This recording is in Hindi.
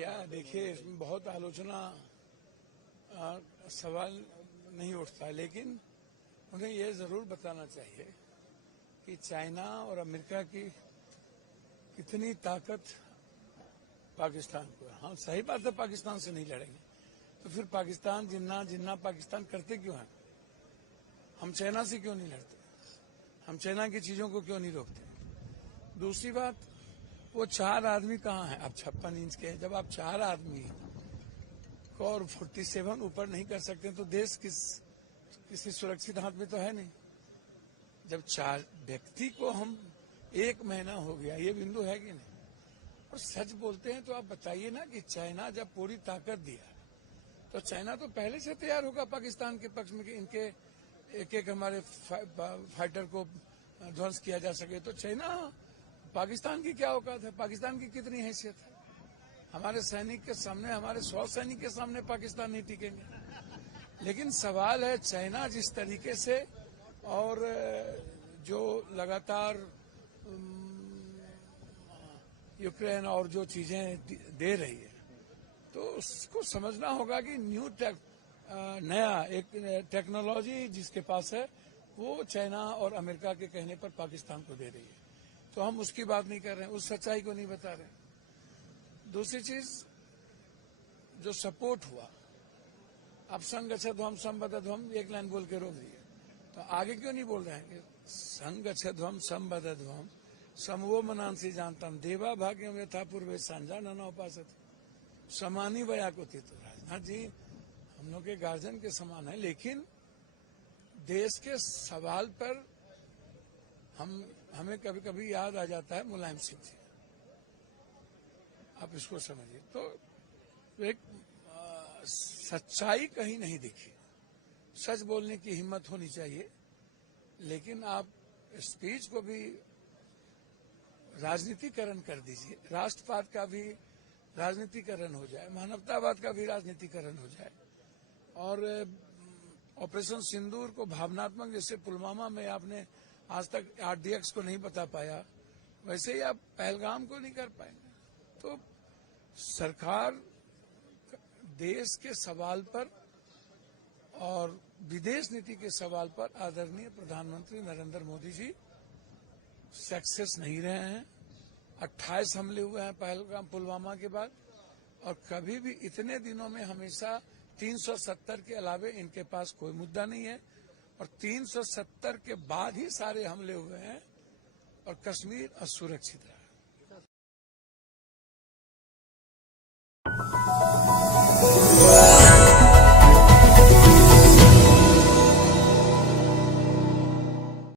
या देखिए, इसमें बहुत आलोचना सवाल नहीं उठता, लेकिन उन्हें यह जरूर बताना चाहिए कि चाइना और अमेरिका की कितनी ताकत पाकिस्तान को है। हाँ, सही बात है, पाकिस्तान से नहीं लड़ेंगे तो फिर पाकिस्तान जिन्ना पाकिस्तान करते क्यों हैं? हम चाइना से क्यों नहीं लड़ते? हम चाइना की चीजों को क्यों नहीं रोकते? दूसरी बात, वो 4 आदमी कहाँ हैं? अब 56 इंच के हैं। जब आप 4 आदमी को और 47 ऊपर नहीं कर सकते तो देश किसी सुरक्षित हाथ में तो है नहीं। जब 4 व्यक्ति को हम 1 महीना हो गया, ये बिंदु है कि नहीं? और सच बोलते हैं तो आप बताइए ना कि चाइना जब पूरी ताकत दिया तो चाइना तो पहले से तैयार होगा पाकिस्तान के पक्ष में कि इनके एक हमारे फाइटर को ध्वंस किया जा सके। तो चाइना, पाकिस्तान की क्या औकात है? पाकिस्तान की कितनी हैसियत है? हमारे सैनिक के सामने, हमारे 100 सैनिक के सामने पाकिस्तान नहीं टिकेंगे। लेकिन सवाल है, चाइना जिस तरीके से और जो लगातार यूक्रेन और जो चीजें दे रही है, तो उसको समझना होगा कि नया एक टेक्नोलॉजी जिसके पास है वो चाइना और अमेरिका के कहने पर पाकिस्तान को दे रही है। तो हम उसकी बात नहीं कर रहे हैं, उस सच्चाई को नहीं बता रहे हैं। दूसरी चीज, जो सपोर्ट हुआ, अब संगच्छध्वम संबद्धध्वम एक लाइन बोल के रोक दिए, तो आगे क्यों नहीं बोल रहे हैं कि संगच्छध्वम संबद्धध्वम समवो मनांसी जानतम देवा भाग्यम यथा पूर्वे संजा न उपासत समानी व्याकुति। तो राजनाथ जी हम लोग के गार्जियन के समान है, लेकिन देश के सवाल पर हमें कभी कभी याद आ जाता है मुलायम सिंह जी। आप इसको समझिए। तो एक सच्चाई कहीं नहीं दिखी। सच बोलने की हिम्मत होनी चाहिए, लेकिन आप स्पीच को भी राजनीतिकरण कर दीजिए। राष्ट्रवाद का भी राजनीतिकरण हो जाए, मानवतावाद का भी राजनीतिकरण हो जाए, और ऑपरेशन सिंदूर को भावनात्मक, जैसे पुलवामा में आपने आज तक RDX को नहीं बता पाया, वैसे ही आप पहलगाम को नहीं कर पाएंगे। तो सरकार देश के सवाल पर और विदेश नीति के सवाल पर आदरणीय प्रधानमंत्री नरेंद्र मोदी जी सक्सेस नहीं रहे हैं। 28 हमले हुए हैं पहलगाम पुलवामा के बाद, और कभी भी इतने दिनों में हमेशा 370 के अलावे इनके पास कोई मुद्दा नहीं है, और 370 के बाद ही सारे हमले हुए हैं, और कश्मीर असुरक्षित रहा।